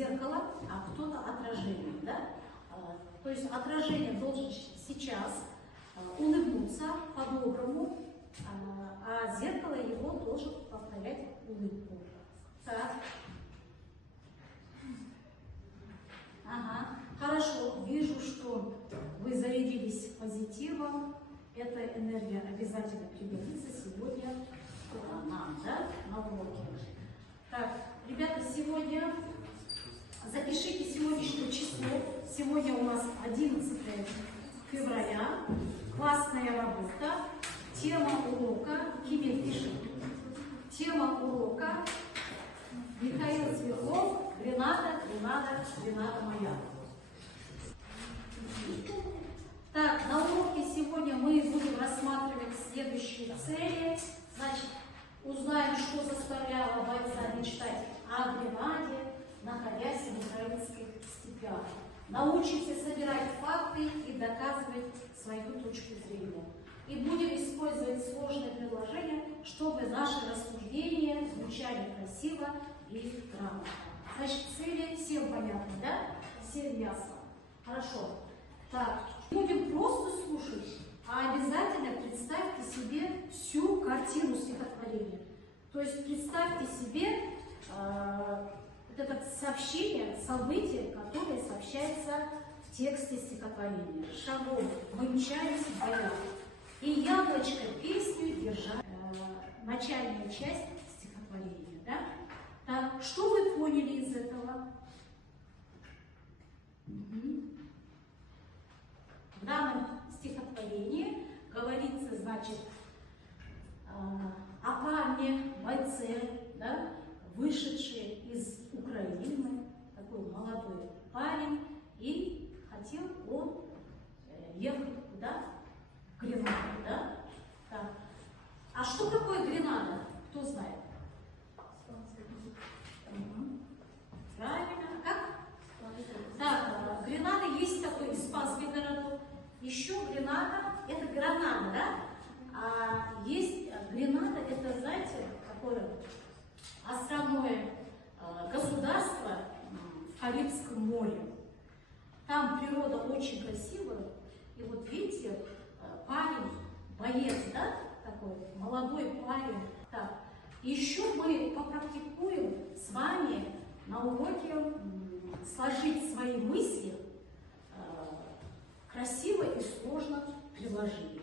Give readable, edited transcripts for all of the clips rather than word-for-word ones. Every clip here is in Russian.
зеркало, а кто-то отражение. Да? То есть отражение должен сейчас улыбнуться по-доброму, а зеркало его должен повторять улыбку. Так. Ага. Хорошо. Вижу, что вы зарядились позитивом. Эта энергия обязательно пригодится сегодня нам, да, на уроке. Так, ребята, сегодня запишите сегодняшнее число. Сегодня у нас 11 февраля. Классная работа. Тема урока. Кирилл пишет. Тема урока. Михаил Светлов. Гренада, Гренада, Гренада моя. Так, на уроке сегодня мы будем рассматривать следующие цели. Значит, узнаем, что заставляло бойца мечтать о Гренаде, находясь в украинских степях. Научимся собирать факты и доказывать свою точку зрения. И будем использовать сложные предложения, чтобы наши рассуждения звучали красиво и грамотно. Значит, цели всем понятны, да? Всем ясно. Хорошо. Так, будем просто слушать, а обязательно представьте себе всю картину стихотворения. То есть представьте себе вот это сообщение, событие, которое сообщается в тексте стихотворения. Шагом мы мчались в боях, и яблочко песню держа. Начальная часть стихотворения. Да? Так, что вы поняли из этого? В данном стихотворении говорится, значит, о парне, бойце, да, вышедший из Украины, такой молодой парень, и хотел он ехать куда? В Гренаду, да? Так. А что такое Гренада? Кто знает? Правильно. Как? Так, Гренада есть такой испанский городок. Еще Гренада, это Гранада, да? А есть Гренада, это, знаете, такое островное государство в Карибском море. Там природа очень красивая. И вот видите, парень, боец, да? Такой молодой парень. Так, еще мы попрактикуем с вами на уроке сложить свои мысли красиво и сложно предложение.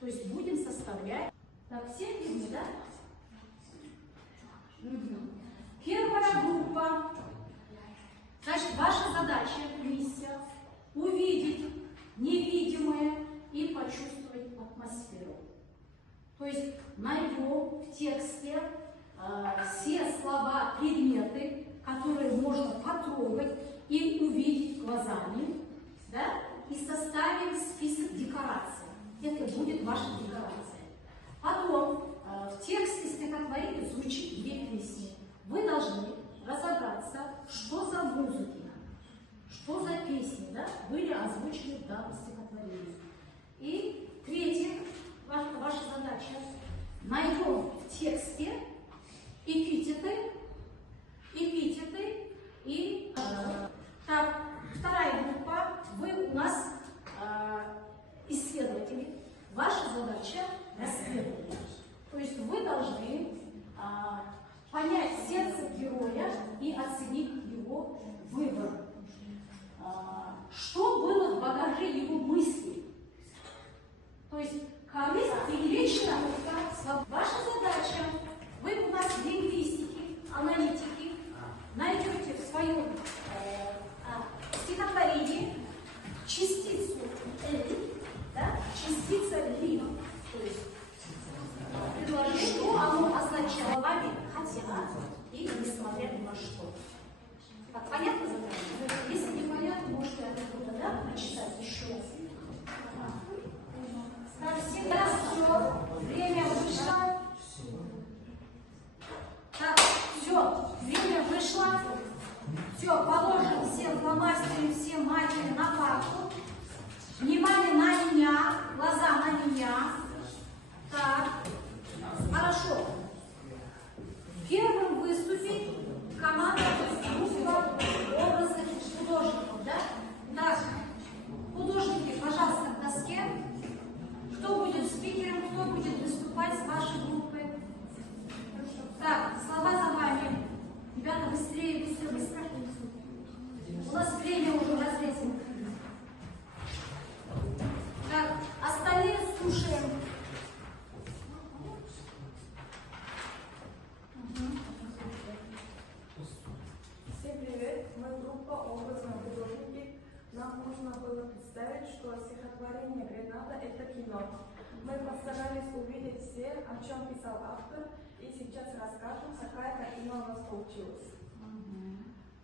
То есть будем составлять. Так, все видны, да? Первая группа. Значит, ваша задача, миссия, увидеть невидимое и почувствовать атмосферу. То есть найдем в тексте все слова, предметы, которые можно потрогать и увидеть глазами, да? И составим список декораций. Это будет ваша декорация. Потом в тексте стихотворения звучит две песни. Вы должны разобраться, что за музыки, что за песни, да, были озвучены в данном стихотворении. И третье, ваша задача, найдем в тексте эпитеты и так, вторая группа, вы у нас исследователи. Ваша задача расследование. То есть вы должны понять сердце героя и оценить его выбор. Что было в багаже его мыслей? То есть корысть или личная ваша задача. Вы у нас лингвистики, аналитики, найдете в своем стихотворении частицу да, частица ли. То есть предложение, что оно означало вами, хотя и несмотря ни на что. Так, понятно задание? Если не понятно, можете оттуда, да, прочитать еще раз. Так, всегда все, время вышло. Так, все, время вышло. Все, положим все фломастеры, все матери на парту. Внимание на меня, глаза на меня. Так, хорошо. Первым выступит команда группа нам нужно было представить, что стихотворение «Гренада» — это кино. Мы постарались увидеть все, о чем писал автор, и сейчас расскажем, какая картина у нас получилась.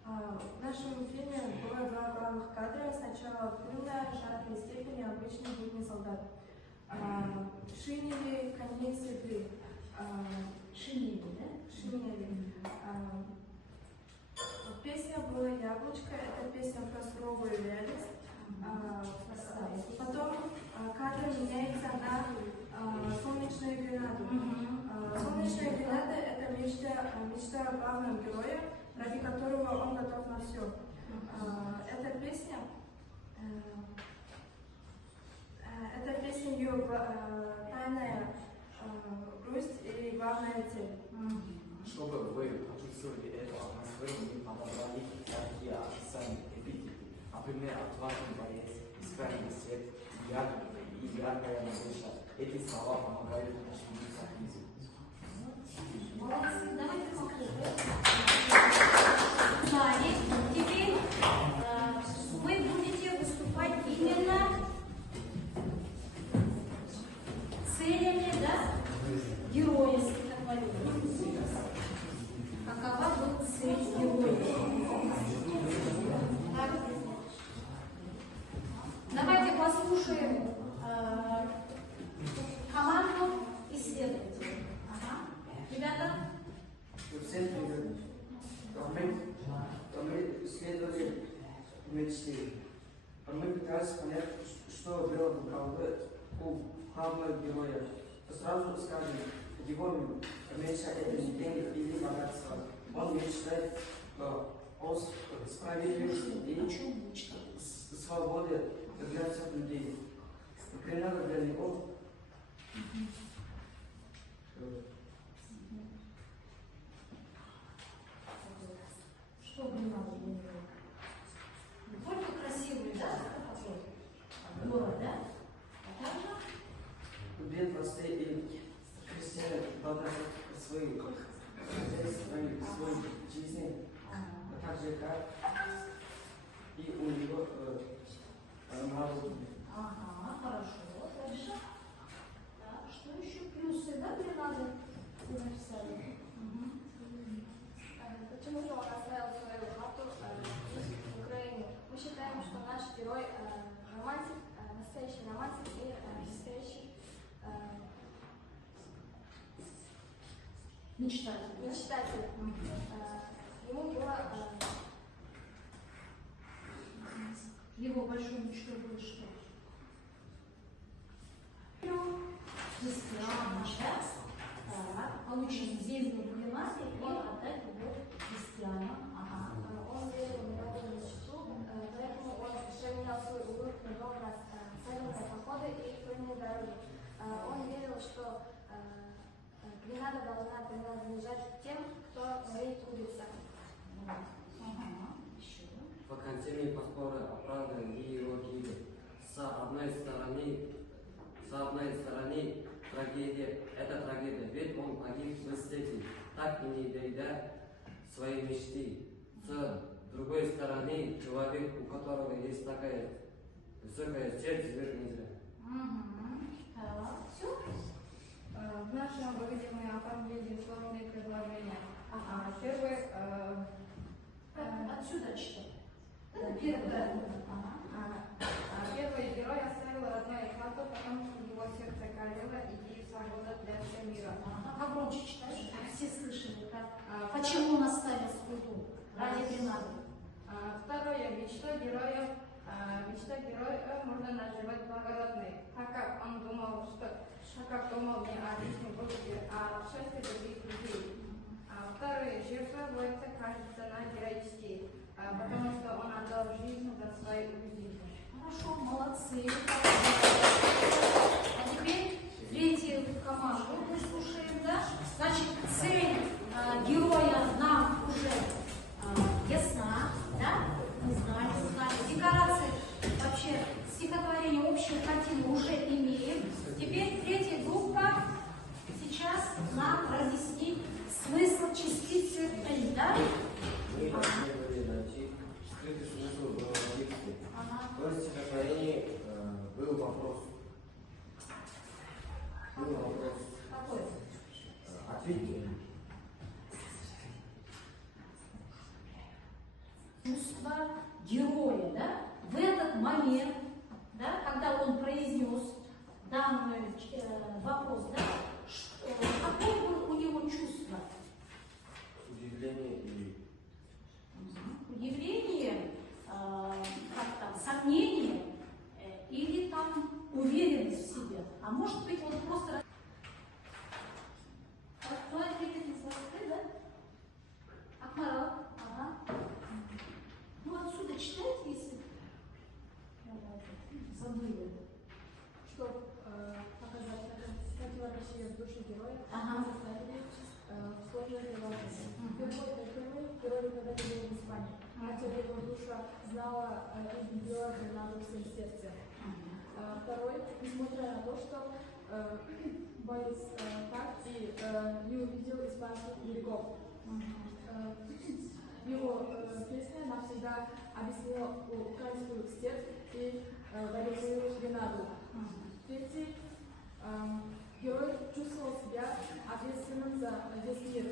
В нашем фильме было два главных кадра. Сначала пыльная, жаркой степени обычный будний солдат. Шинели, коней, седлы. Шинели, да? Шинели. Песня была «Яблочко», это песня про суровую реальность. Потом кадр меняется на солнечную гренаду. Солнечная гренада — это мечта главного героя, ради которого он готов на все. Эта песня ее тайная грусть и главная цель. Чтобы вы почувствовали эту атмосферу, мы подобрали такие описания эпитеты. Например, отважный боец, искренний свет, яркая надежда. Эти слова помогают ощутить соблизм. Молодцы, давайте покажем. Далее, теперь вы будете выступать именно целями, да, героя стихотворения. Какова будет цель героя? Давайте послушаем команду исследователей. Ребята? Всем привет. Мы исследовали мечты. Мы пытались понять, что было в голове у главного героя. Сразу скажем, его мечта — это не деньги или богатство. Он мечтает о справедливости и свободе для всех людей. Гренада для него Что Гренада для него? Только красивый, да? Город, да? А также? две простые и христиане благодарят своей жизни, так же как и у него народ. Ага, хорошо. Дальше. Так, что еще? Плюсы, да, Гренады? Вы написали. Почему же он оставил свою хату в Украине? Мы считаем, что наш герой романтик, настоящий романтик и настоящий мечтатель. Ему было... Его большой мечтой было что? Христиан, да? Так, получить землю в Гренаде и отдать его христианам. Ага. Он верил в мировую мечту, поэтому он променял свой улыбку много раз северные походы и пыльные дороги. Он верил, что Гренада должна принадлежать тем, кто в ней трудится. В окончании поспоры оправданы и его гибель. С одной стороны трагедия, это трагедия, ведь он погиб в степи, так и не дойдя своей мечты. С другой стороны, человек, у которого есть такая высокая цель, теперь нельзя. Все? В нашем выходе мы оформили сложные предложения. Первый Отсюда читай. Первый герой оставил родную хату, потому что его сердце горело идеей свободы для всего мира. Погромче читай, чтобы все слышали, почему он оставил свой дом ради Гренады. Второе. Мечта героя можно называть благородной, так как он думал не о личном будущем, а о счастье других людей. Второе. Жертва воинца кажется на героический, потому что он отдал жизнь за свои убеждения. Хорошо, молодцы. А теперь третью команду мы слушаем, да? Значит, цель героя нам уже ясна, да? Мы знаем. Декорации, вообще, стихотворение, общую картину уже имеем. Теперь третья группа сейчас нам разъяснит смысл частицы «и», да? Мы должны были найти скрытый смысл в тексте. Ага. чувства героя, да? В этот момент, да, когда он произнес данный вопрос, да, какое было у него чувство? Удивление и Удивление, как там, сомнение или там уверенность в себе. А может быть, он просто... Кто ответит на свой, да? Акмарал? Ага. Ну, отсюда читайте, если... Забыли. Чтобы показать противоречие в душе героя, Ага. сложное приложение. Впервые герой никогда не был в Испании, хотя его душа знала и видела гранаду в своем сердце. Второй, несмотря на то, что Борис так и не увидел испанских берегов. Его песня навсегда объяснила украинскую степь и военную Гренаду. Третий, герой чувствовал себя ответственным за весь мир,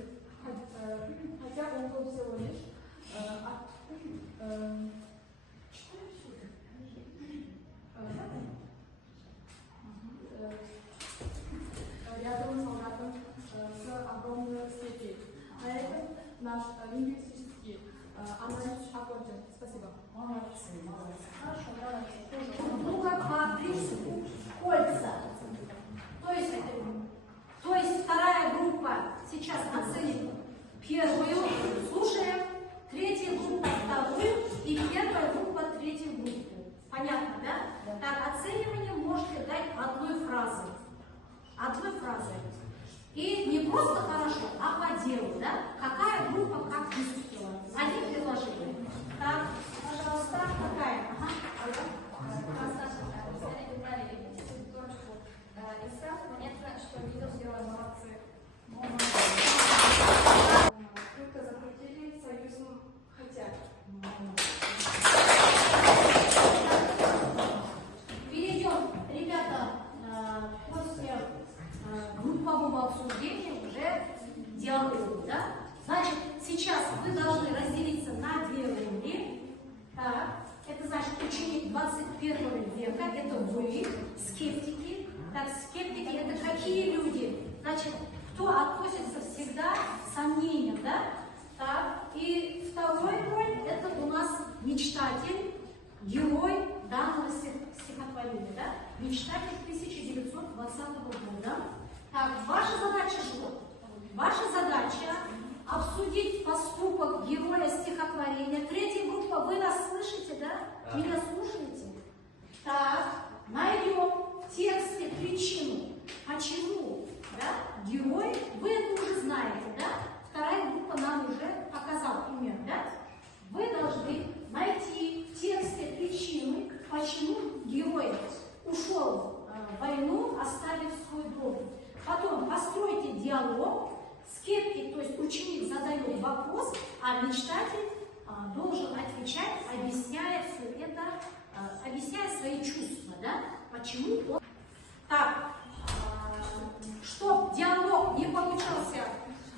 хотя он был всего лишь рядовым солдатом с огромной степи. На этом наш лингвистический анализ окончен. Спасибо. Молодцы, молодцы. Хорошо, давайте. Ну-ка, по принципу кольца. То есть вторая группа сейчас оценит первую, слушаем, третья группа вторую и первая группа третью группу. Понятно, да? Так, оценивание можете дать одной фразой. Одной фразой. И не просто хорошо, а по делу, да? Какая группа как выступила? Один предложение. Так, пожалуйста, какая? Ага. И сразу понятно, что видел героя. Молодцы. Круто закрутили союзом хотя. Перейдем, ребята, после группового обсуждения уже диалогу, да? Значит, сейчас вы должны разделиться на две роли. Так, это значит ученик 21 века, это вы, скептики. Так, скептики это какие люди? Значит, кто относится всегда к сомнениям, да? Так, и второй роль это у нас мечтатель, герой данного стихотворения, да? Мечтатель 1920 года. Так, ваша задача что? Ваша задача обсудить поступок героя стихотворения. Третья группа, вы нас слышите, да? Меня слушаете? Так, найдем в тексте причину, почему, да? Герой, вы это уже знаете, да? Вторая группа нам уже показала пример, да? Вы должны найти в тексте причины, почему герой ушел в войну, оставив свой дом. Потом постройте диалог. Скептик, то есть ученик задает вопрос, а мечтатель должен отвечать, объясняя все это, объясняя свои чувства, да? Почему он... Так, чтоб диалог не получался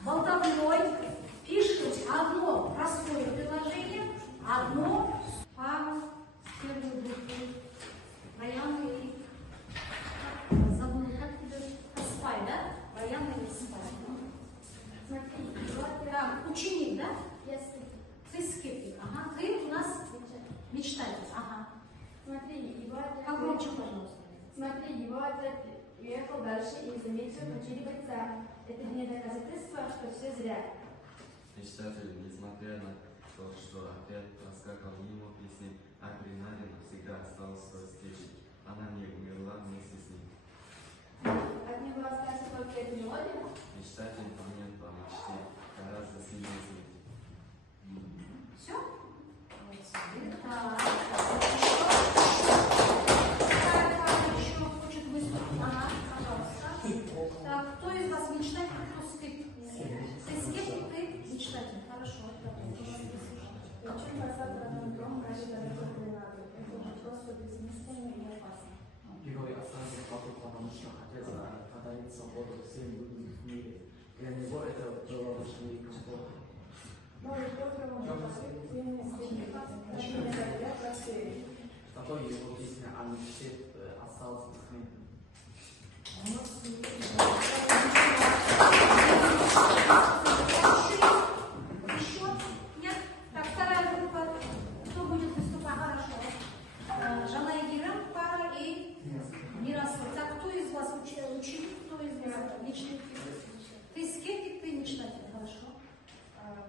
болтовней, пишите одно простое предложение, одно пару с первой группы. Раяна и... Забыла, как тебе? Спай, да? Раяна и Спай. Смотри, да, ученик, да? Я скептик. Ты скептик, ага. Ты у нас мечтатель, ага. Смотри, его отец... Погромче, пожалуйста. Смотри, его отец уехал дальше и заметил потери бойца. Это не доказательство, что все зря. Мечтатель, несмотря на то, что опять проскакал мимо песни о Гренаде, навсегда остался в степи. Она не умерла вместе с ним. От него остался только эта мелодия. Мечтатель момент по мечте гораздо сильнее смерти. Все? Так. Еще хочет выступить? Ага, пожалуйста. Так, кто из вас мечтатель, кто скептик? Ты скептик, ты мечтатель. Хорошо. Очень посадочный дом, кажется, это Гренаду. Это просто бессмысленно и опасно. Герой остался вокруг, потому что хотел подарить свободу всем людям в мире. Для него это было важнее комфорта. Но и тоже можно посмотреть, остался посмертным. Еще? Нет? Так, вторая группа. Кто будет выступать? Хорошо. Жанайгирам, пара и Мирасов. Так, кто из вас ученик, кто из вас мечтатель? Ты скептик, ты мечтатель. Хорошо.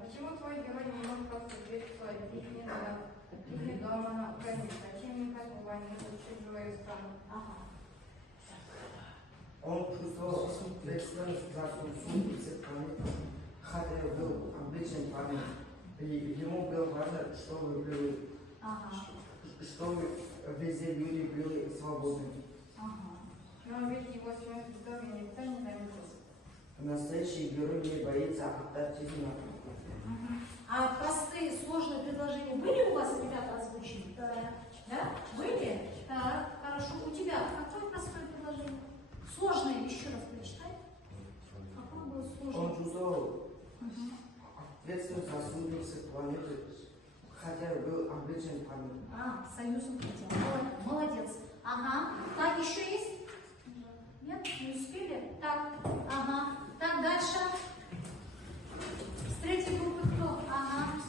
Почему твой герой не мог просто жить в своей или дома на Украине? Зачем ехать в войну в чужую страну? Ага. Он чувствовал ответственность за свою судьбу планеты, хотя был обычным парнем. И ему было важно, чтобы были, Ага. чтобы везде люди были свободны. Ага. Но ведь его смерть в истории никто не заметил. Настоящий герой не боится оптимизма. А простые, сложные предложения были у вас, ребята, озвучены? Да. Да? Были? Так, хорошо. У тебя какое простое предложение? Сложное еще раз прочитай. Какое было сложное? Он чувствовал ответственность за судьбу планеты, хотя был обычным парнем. Союзом хотел. Молодец. Ага. Так, еще есть? Нет? Не успели? Так. Ага. Так, дальше. С третьей группы кто? Ага.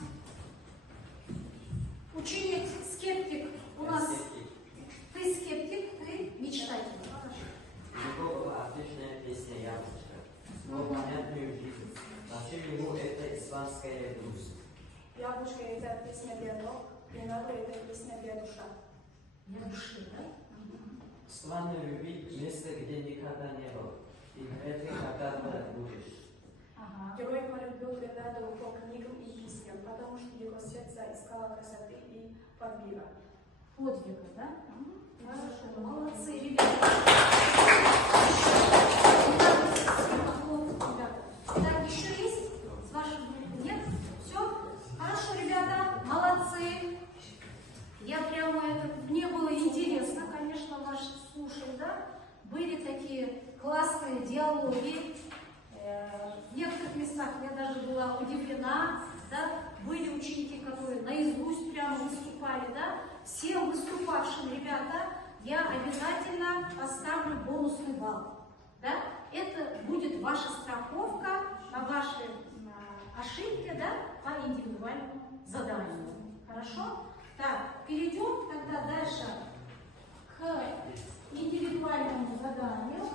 Ученик, скептик. У нас. Ты скептик, ты мечтатель. У него была отличная песня «Яблочко». Но понятную жизнь. Зачем ему эта исламская грусть? Яблочко – это песня для ног, Гренада – это песня для душа. Для души, да? Странно любить место, где никогда не был. И вряд ли когда-то будешь. Ага. Герой полюбил Гренаду по книгам и песням, потому что его сердце искало красоты и подвига. Подвига, да? Хорошо. Молодцы, ребята. Так, еще есть? С вашей группы? Нет? Все? Хорошо, ребята. Молодцы. Я прямо мне было интересно, конечно, вас слушать, да? Были такие классные диалоги. В некоторых местах я даже была удивлена, да? Были ученики, которые наизусть прямо выступали, да? Всем выступавшим, ребята, я обязательно поставлю бонусный балл, да? Это будет ваша страховка на ваши ошибки, да? По индивидуальному заданию. Хорошо? Так, перейдем тогда дальше к индивидуальному заданию.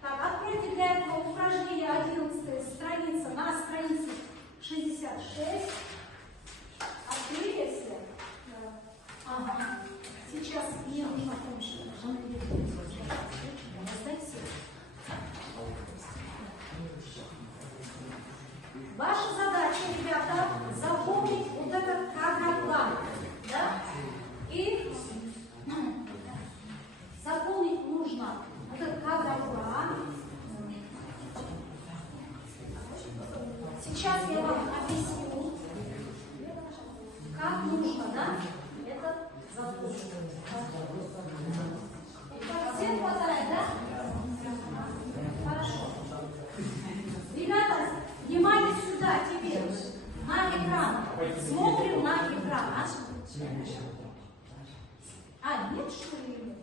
Так, откройте для этого упражнение 11 страница на странице 66. Открыли все? Да. Ага. Сейчас мне нужна помощь. Ваша задача, ребята, запомнить вот этот кадроплан. Да? И заполнить нужно этот кадроплан. Сейчас я вам объясню, как нужно, да, это заполнить. Всем хватает, да? Хорошо. Ребята, внимание сюда, теперь, на экран. Смотрим на экран. Нет, что ли?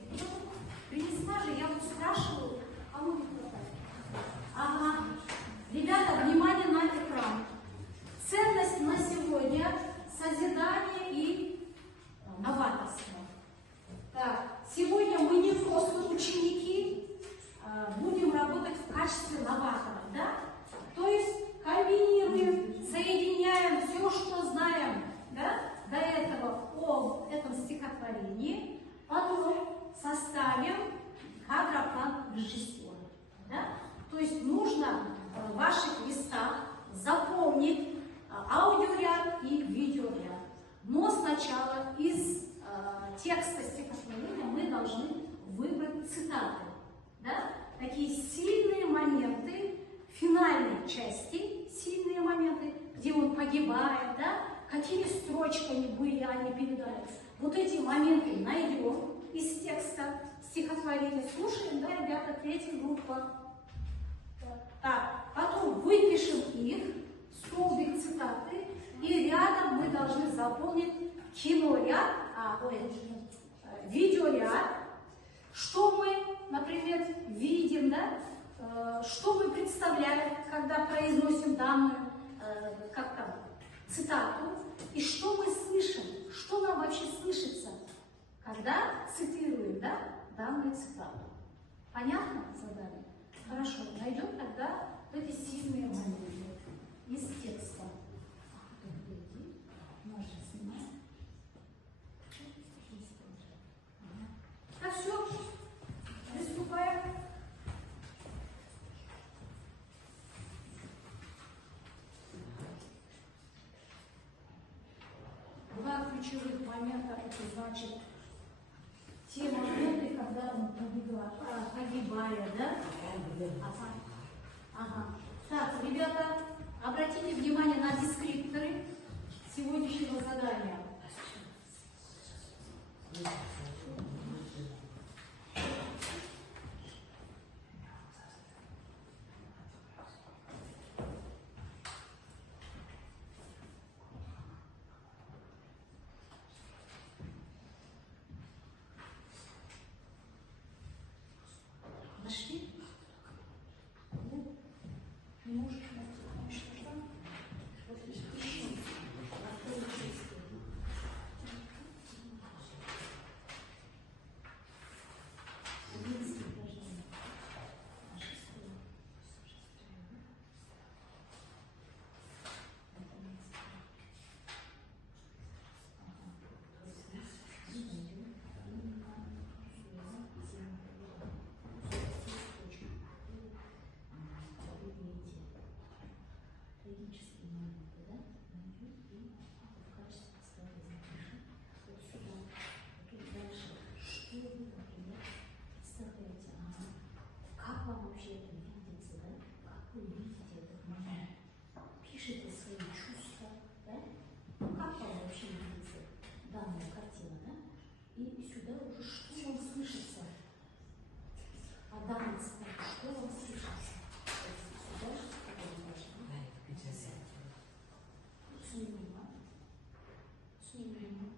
Принесла же, я вот спрашиваю, кому не хватает. Ага. Ребята, внимание на экран. Ценность на сегодня – созидание и новаторство. Так, сегодня мы не просто ученики, будем работать в качестве новаторов, да? То есть комбинируем, соединяем все, что знаем, да, до этого о этом стихотворении, потом составим кадроплан режиссера, да? То есть нужно в ваших листах запомнить аудиоряд и видеоряд. Но сначала из текста стихотворения мы должны выбрать цитаты. Да? Такие сильные моменты, финальной части, сильные моменты, где он погибает, да? Какими строчками были они передали. Вот эти моменты найдем из текста стихотворения. Слушаем, да, ребята, третья группа. Так, потом выпишем их, столбик цитаты, и рядом мы должны заполнить киноряд, видеоряд, Что мы, например, видим, да? Что мы представляем, когда произносим данную как там, цитату, и что мы слышим, что нам вообще слышится, когда цитируем, да, данную цитату. Понятно задание? Хорошо, найдем тогда эти сильные моменты из текста. Так, все, приступаем. Два ключевых момента, это значит те моменты, когда он погибает, да? Ага. Так, ребята, обратите внимание на дескрипторы сегодняшнего задания. Нашли? Нет? Не можешь найти? Что там? Вот ищи. Открой чистый. Одиннадцатый, пожалуйста. А шестой? Трагические моменты, да? И в качестве постоянно запишем. Вот сюда, вот тут дальше. Что вы, например, представляете? Ага. Как вам вообще это видится, да? Как вы видите этот момент? Пишите свои чувства, да? Как вам вообще видится данная картина, да? И сюда уже что вам слышится? А данный цитат, что вам слышится? Сюда что вам важно? Сними. Сними.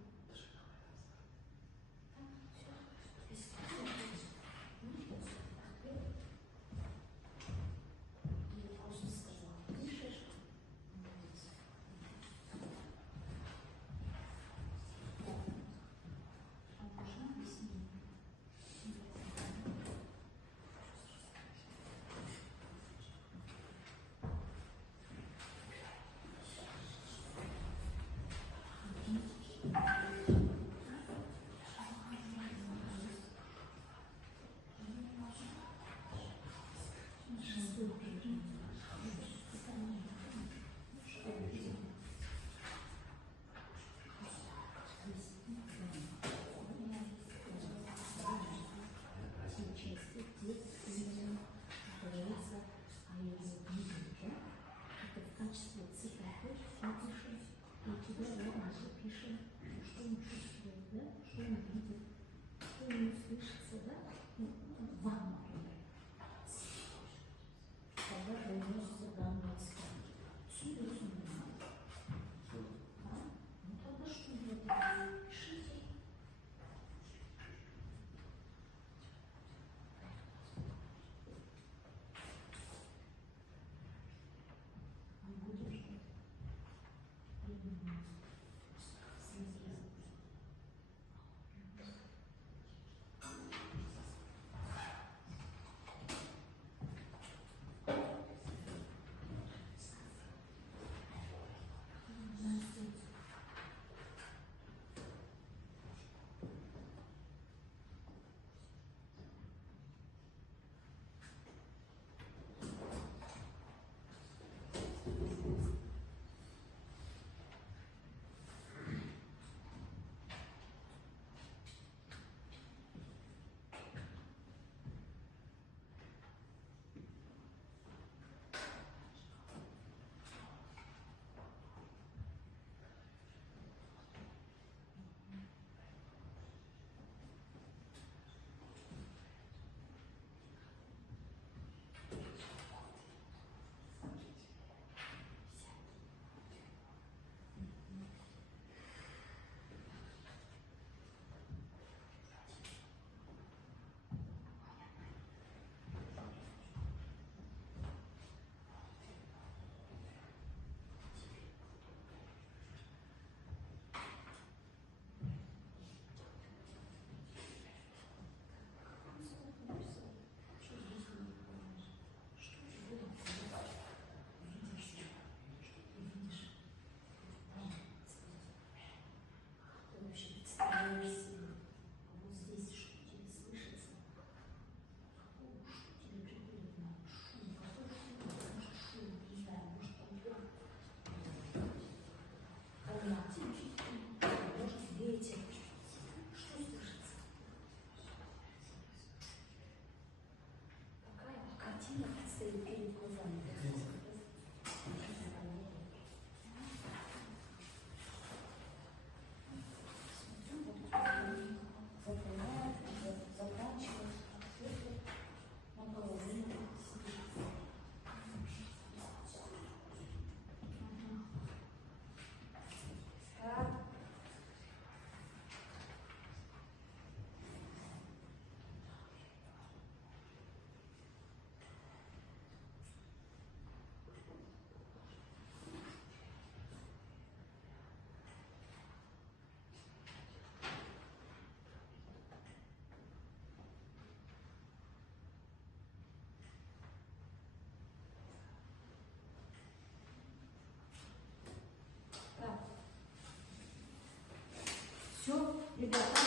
Ребята,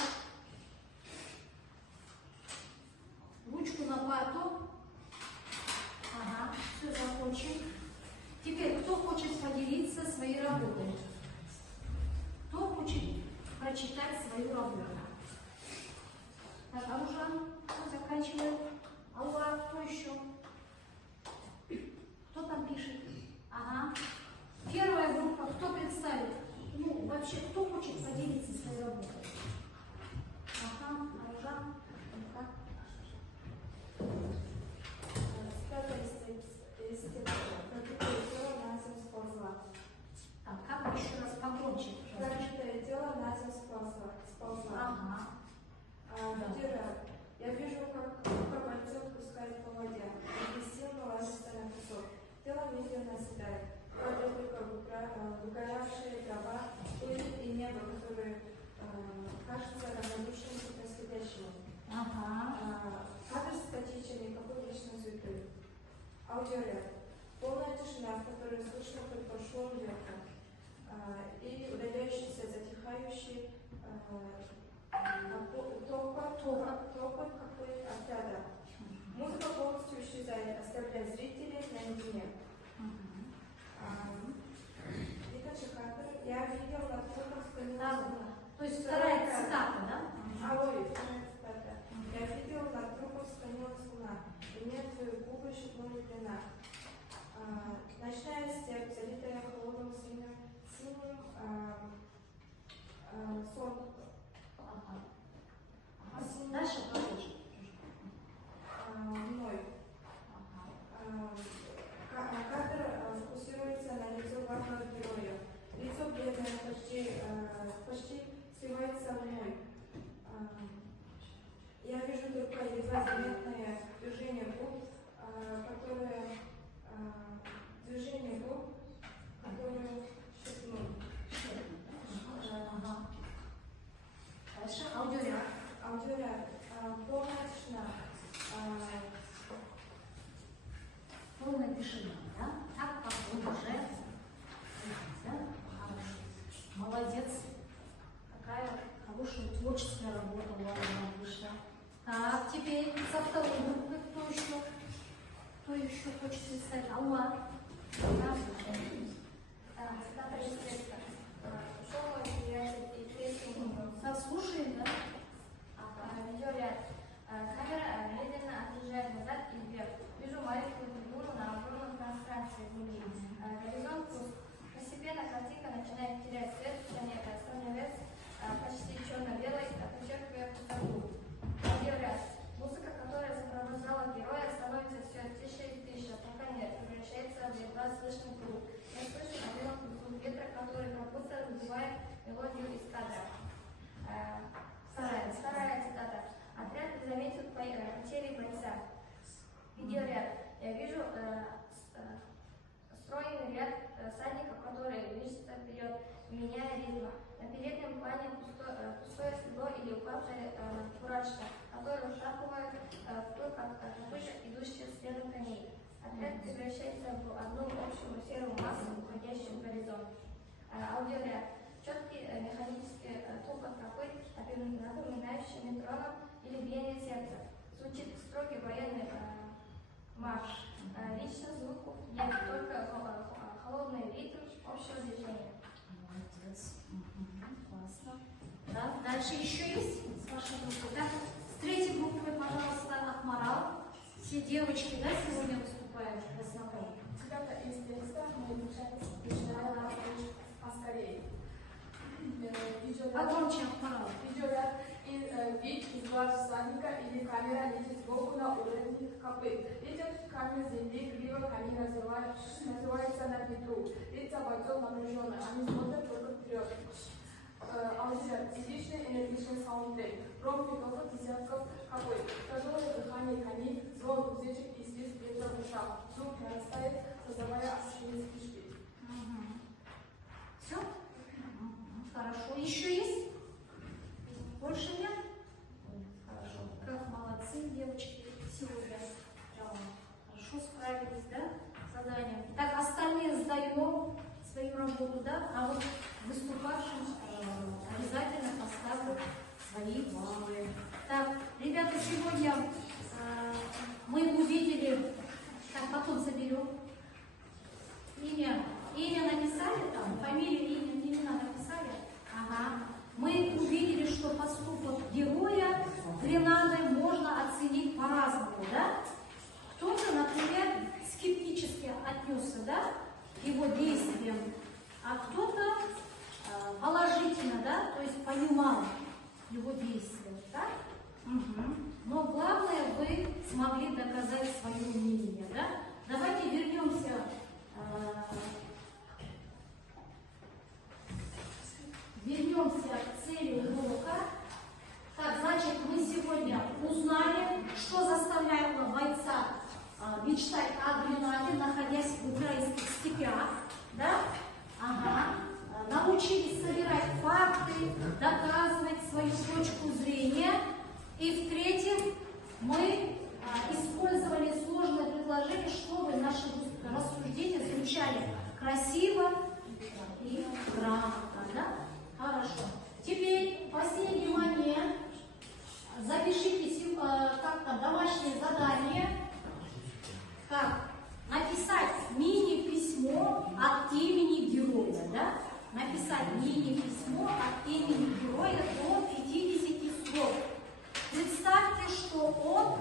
ручку на парту. Ага, все закончим. Теперь, кто хочет поделиться своей работой? Кто хочет прочитать свою работу? Так, Аружан, кто заканчивает? Алла, кто еще? Кто там пишет? Ага. Первая группа, кто представит? Ну, вообще, кто хочет поделиться своей работой? Ага, Аружан, ну-ка. Так, как еще раз погромче, пожалуйста. Каждое дело на зем сползла. Ага. Второе. Я вижу, как мотыль пускает по воде, и бессильно ложится на песок. Тело медленно оседает. Правда, только выгоревшая трава, пыль и небо, которые кажутся равнодушными к происходящему. Ага. Кадр статичен, никакой личной суеты. Аудиоряд. Полная тишина, в которой слышно только шум ветра и удаляющийся, затихающий топот какой-то отряда. Музыка полностью исчезает, оставляя зрителей наедине. Итачи кадр. Я видел над трупом склонился. То есть вторая цитата, да? Вторая цитата. Я видел над трупом склонилась луна, и мертвые губы шепнули длина. Ночная степь, залитая холодным синим солнцем. Дальше продолжим. Мной. Кадр фокусируется на лицо главного героя. Лицо бледное почти сливается мной. Я вижу только едва заметное движение губ, которое шепнул. Ага. Дальше аудиоряд. Аудиоряд. Полная тишина. Полная тишина, да? Так, как вы уже. Да? Хорошо. Молодец. Такая хорошая творческая работа у вас вышла. Так, теперь со второй группы кто еще? Кто еще хочет представить? Алла. Да, Цитата из текста. Шел приятель и крестный. слушаем, да? Видеоряд. Камера медленно отъезжает назад и вверх. Вижу маленькую фигуру на огромном пространстве земли. Горизонт пуст. Постепенно картинка начинает терять цвет, становясь почти черно-белой, подчеркивая пустоту. Видеоряд. Музыка, которая сопровождала героя, становится все тише и тише, пока не превращается в едва слышный звук. Я слышу отделом звук ветра, который как будто разбивает мелодию из кадра. Вторая цитата. Отряд заметил потери бойца. Видеоряд. Я вижу стройный ряд всадников, которые движутся вперед, меняя ритм. На переднем плане пустое седло или упавшая фуражка, которые шапывают вплоть от копышек, идущих следом коней. Отряд превращается в одну общую серую массу, уходящую в горизонт. Аудиоряд. Четкий механический топот копыт, напоминающий метроном или биение сердца. Звучит строгий военный марш. Лично звуков нет, только холодный ритм общего движения. Молодец. Классно. Да? Дальше еще есть с вашей группы? Да? С третьей группой, пожалуйста, Ахмарал. Все девочки, да, сегодня выступают в основном? Цитата из текста. Мы начинаем поскорее. Погромче, Ахмарал. Видеоряд. Вид из глаз всадника или камера летит сбоку на уровне копыт. Ветер камня земли, грива кони называется на ветру. Лица бойцов напряженные, они смотрят только вперед. Аудиоряд. Типичный энергичный саундтрек. Громкий топот десятков копыт. Тяжелое дыхание коней, звон уздечек и свист ветра в ушах. Звук нарастает, создавая ощущение спешки. Все? Хорошо. Еще есть? Больше нет? Хорошо. Как молодцы, девочки, сегодня. Хорошо справились, да, с заданием. Так, остальные сдаем свою работу, да? А вот выступавшим обязательно поставлю понимали его действия, да? Но главное, вы смогли доказать свое мнение, да? Давайте вернемся к цели урока. Так, значит, мы сегодня узнали, что заставляло бойца мечтать о Гренаде, находясь в украинских степях, да? Ага. Научились собирать факты, доказывать свою точку зрения. И в-третьих, мы использовали сложное предложение, чтобы наши рассуждения звучали красиво и грамотно, да? Хорошо. Теперь последний момент. Запишите как-то домашнее задание. Как? Написать мини-письмо от имени героя, да? Написать мини-письмо от имени героя до 50 слов. Представьте, что он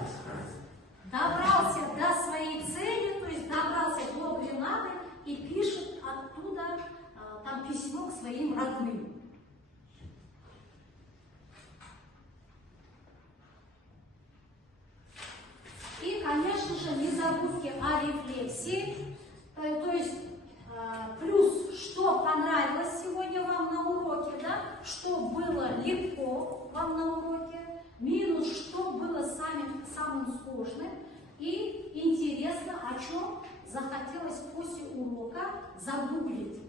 добрался до своей цели, то есть добрался до Гренады и пишет оттуда там письмо к своим родным. И, конечно же, не забудьте о рефлексии, то есть плюс, что понравилось сегодня вам на уроке, да, что было легко вам на уроке, минус, что было самым сложным, и интересно, о чем захотелось после урока загуглить.